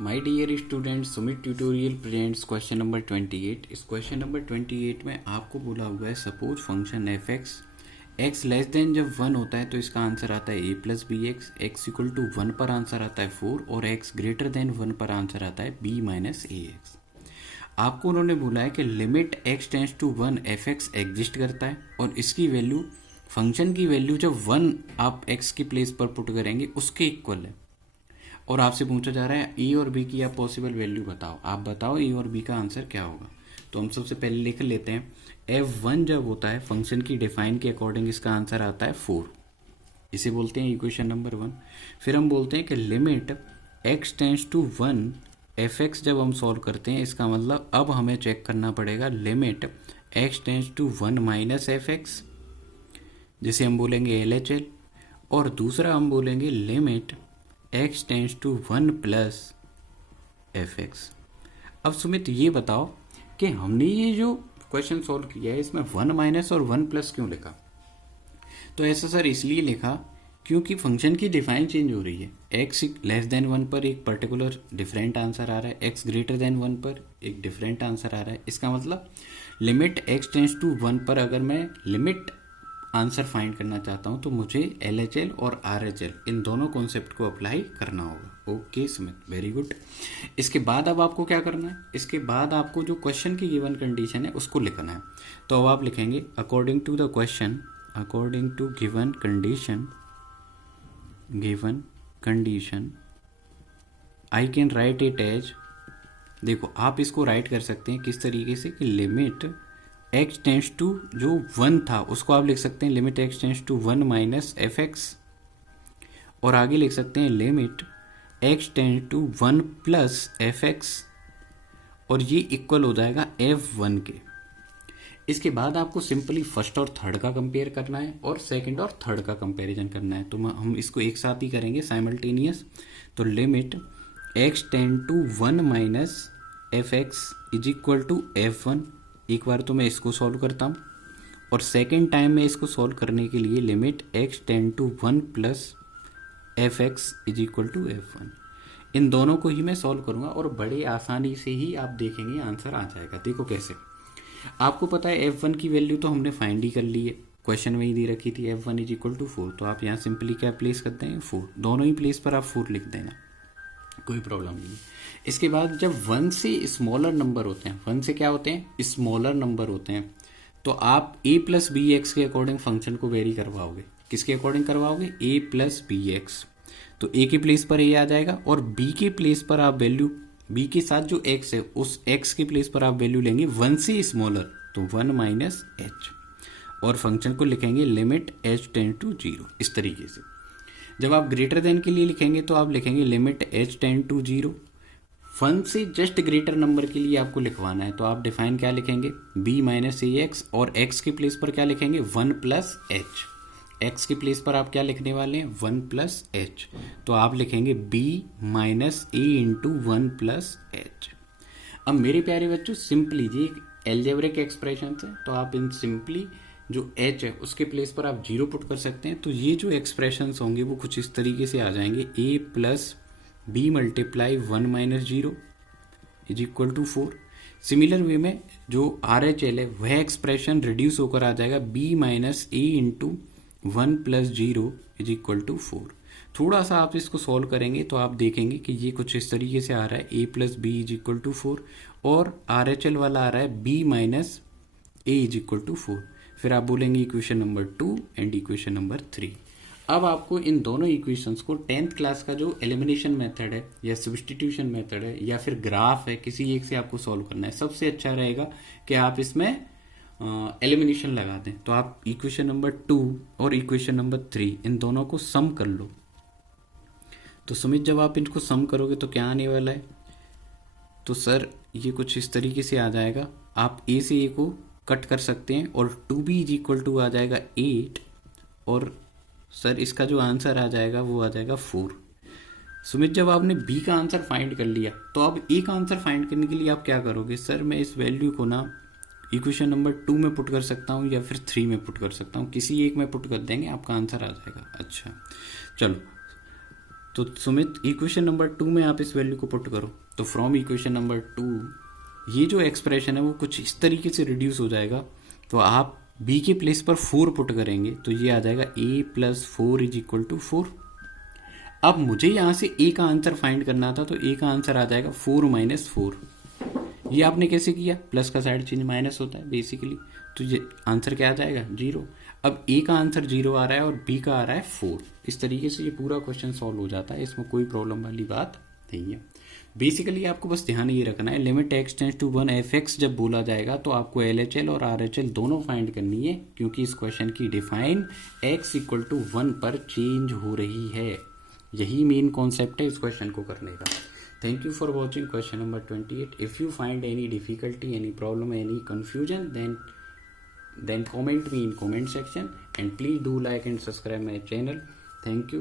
My dear student, Sumit tutorial presents question number 28। इस question number 28 में आपको बोला हुआ है suppose function F X less than जब 1 होता है तो इसका आंसर आता है A plus B X equal to 1 पर आंसर आता है 4 और एक्स ग्रेटर देन 1 पर आंसर आता है बी माइनस ए एक्स। आपको उन्होंने बोला है कि limit x tends to 1 f x exist करता है और इसकी वैल्यू फंक्शन की वैल्यू जब 1 आप एक्स की प्लेस पर पुट करेंगे उसके इक्वल है। और आपसे पूछा जा रहा है ए और बी की आप पॉसिबल वैल्यू बताओ। आप बताओ ए और बी का आंसर क्या होगा। तो हम सबसे पहले लिख लेते हैं f1 जब होता है फंक्शन की डिफाइन के अकॉर्डिंग इसका आंसर आता है 4। इसे बोलते हैं इक्वेशन नंबर 1। फिर हम बोलते हैं कि limit x tends to 1 f x जब हम सॉल्व करते हैं इसका मतलब अब हमें चेक करना पड़ेगा limit x tends to 1 minus f x, जिसे हम बोलेंगे LHL। और दूसरा हम बोलेंगे limit x tends to 1 plus f x. अब सुमित ये बताओ कि हमने ये जो क्वेश्चन सॉल्व किया है इसमें 1 माइनस और 1 प्लस क्यों लिखा। तो ऐसा सर इसलिए लिखा क्योंकि फंक्शन की डिफाइन चेंज हो रही है। x लेस देन 1 पर एक पर्टिकुलर डिफरेंट आंसर आ रहा है, x ग्रेटर देन 1 पर एक डिफरेंट आंसर आ रहा है। इसका मतलब लिमिट x टेंस टू 1 पर अगर मैं लिमिट आंसर फाइंड करना चाहता हूं तो मुझे LHL और RHL इन दोनों कॉन्सेप्ट को अप्लाई करना होगा। Okay Sumit, very good. इसके बाद अब आपको क्या करना है, इसके बाद आपको जो क्वेश्चन की गिवन कंडीशन है उसको लिखना है। तो अब आप लिखेंगे according to the question, according to given condition I can write it as. देखो आप इसको राइट कर सकते हैं किस तरीके से कि लिमिट x टेंस टू जो 1 था उसको आप लिख सकते हैं limit x tends to 1 minus f x, और आगे लिख सकते हैं limit x tends to 1 plus f x, और ये इक्वल हो जाएगा f1 के। इसके बाद आपको सिंपली फर्स्ट और थर्ड का कंपेयर करना है और सेकंड और थर्ड का कंपैरिजन करना है। तो हम इसको एक साथ ही करेंगे साइमल्टेनियस। तो limit x tends to 1 minus f x is equal to f1। एक बार तो मैं इसको सॉल्व करता हूँ और सेकेंड टाइम में इसको सॉल्व करने के लिए limit x tends to 1 plus f x is equal to f1। इन दोनों को ही मैं सॉल्व करूँगा और बड़े आसानी से ही आप देखेंगे आंसर आ जाएगा। देखो कैसे, आपको पता है f1 की वैल्यू तो हमने फाइंड ही कर ली है, क्वेश्चन में ही दे रखी थी f1 इज इक्वल टू 4। तो आप यहाँ सिंपली क्या प्लेस करते हैं 4, दोनों ही प्लेस पर आप 4 लिख देना, कोई प्रॉब्लम नहीं। इसके बाद जब 1 से स्मॉलर नंबर होते हैं, 1 से क्या होते हैं स्मॉलर नंबर होते हैं, तो आप a प्लस बी एक्स के अकॉर्डिंग फंक्शन को वेरी करवाओगे। किसके अकॉर्डिंग करवाओगे, a प्लस बी एक्स। तो a के प्लेस पर a आ जाएगा और b के प्लेस पर आप वैल्यू b के साथ जो x है उस x के प्लेस पर आप वैल्यू लेंगे 1 से स्मॉलर, तो 1 माइनस h, और फंक्शन को लिखेंगे लिमिट h टेंड टू 0। इस तरीके से जब आप ग्रेटर देन के लिए लिखेंगे तो आप लिखेंगे लिमिट h टेंड टू 0। 1 से जस्ट ग्रेटर नंबर के लिए आपको लिखवाना है तो आप डिफाइन क्या लिखेंगे b माइनस ए एक्स, और x के प्लेस पर क्या लिखेंगे 1 प्लस एच। x के प्लेस पर आप क्या लिखने वाले हैं 1 प्लस एच, तो आप लिखेंगे b माइनस ए इंटू 1 प्लस एच। अब मेरे प्यारे बच्चों सिंपली जी एक एल्जेब्रिक एक्सप्रेशन है, तो आप इन सिंपली जो h है उसके प्लेस पर आप 0 पुट कर सकते हैं। तो ये जो एक्सप्रेशंस होंगे वो कुछ इस तरीके से आ जाएंगे a plus b multiply 1 minus 0 is equal to 4। Similar way में जो RHL है वह एक्सप्रेशन रिड्यूस होकर आ जाएगा b minus a into 1 plus 0 is equal to 4। थोड़ा सा आप इसको सॉल्व करेंगे तो आप देखेंगे कि ये कुछ इस तरीके से आ रहा है a plus B is equal to 4, और RHL वाला आ रहा है b minus a is equal to 4। फिर आप बोलेंगे equation number 2 and equation number 3। अब आपको इन दोनों इक्वेशंस को 10th क्लास का जो एलिमिनेशन मेथड है या सब्स्टिट्यूशन मेथड है या फिर ग्राफ है, किसी एक से आपको सॉल्व करना है। सबसे अच्छा रहेगा कि आप इसमें एलिमिनेशन लगा दें। तो आप इक्वेशन नंबर 2 और इक्वेशन नंबर 3 इन दोनों को सम कर लो। तो सुमित जब आप इनको सम करोगे तो क्या आने वाला है, तो सर ये कुछ इस तरीके से आ जाएगा। आप a से a को कट कर सकते हैं और 2b इज इक्वल टू आ जाएगा 8, और सर इसका जो आंसर आ जाएगा वो आ जाएगा 4। सुमित जब आपने b का आंसर फाइंड कर लिया तो अब a का आंसर फाइंड करने के लिए आप क्या करोगे, सर मैं इस वैल्यू को ना इक्वेशन नंबर 2 में पुट कर सकता हूँ या फिर 3 में पुट कर सकता हूँ, किसी एक में पुट कर देंगे आपका आंसर आ जाएगा। अच्छा चलो तो सुमित इक्वेशन नंबर 2 में आप इस वैल्यू को पुट करो, तो फ्रॉम इक्वेशन नंबर 2 ये जो एक्सप्रेशन है वो कुछ इस तरीके से रिड्यूस हो जाएगा। तो आप b के प्लेस पर 4 पुट करेंगे तो ये आ जाएगा a plus 4 is equal to 4। अब मुझे यहाँ से a का आंसर फाइंड करना था, तो a का आंसर आ जाएगा 4 माइनस 4। ये आपने कैसे किया, प्लस का साइड चेंज माइनस होता है बेसिकली, तो ये आंसर क्या आ जाएगा 0। अब a का आंसर 0 आ रहा है और b का आ रहा है 4। इस तरीके से ये पूरा क्वेश्चन सॉल्व हो जाता है, इसमें कोई प्रॉब्लम वाली बात नहीं है। बेसिकली आपको बस ध्यान ये रखना है, limit x tends to 1 fx जब बोला जाएगा तो आपको LHL और RHL दोनों फाइंड करनी है, क्योंकि इस क्वेश्चन की डिफाइन x इक्वल टू 1 पर चेंज हो रही है। यही मेन कॉन्सेप्ट है इस क्वेश्चन को करने का। Thank you for watching question number 28. If you find any difficulty, any problem, any confusion, then comment me in comment section, and please do like and subscribe my channel. Thank you.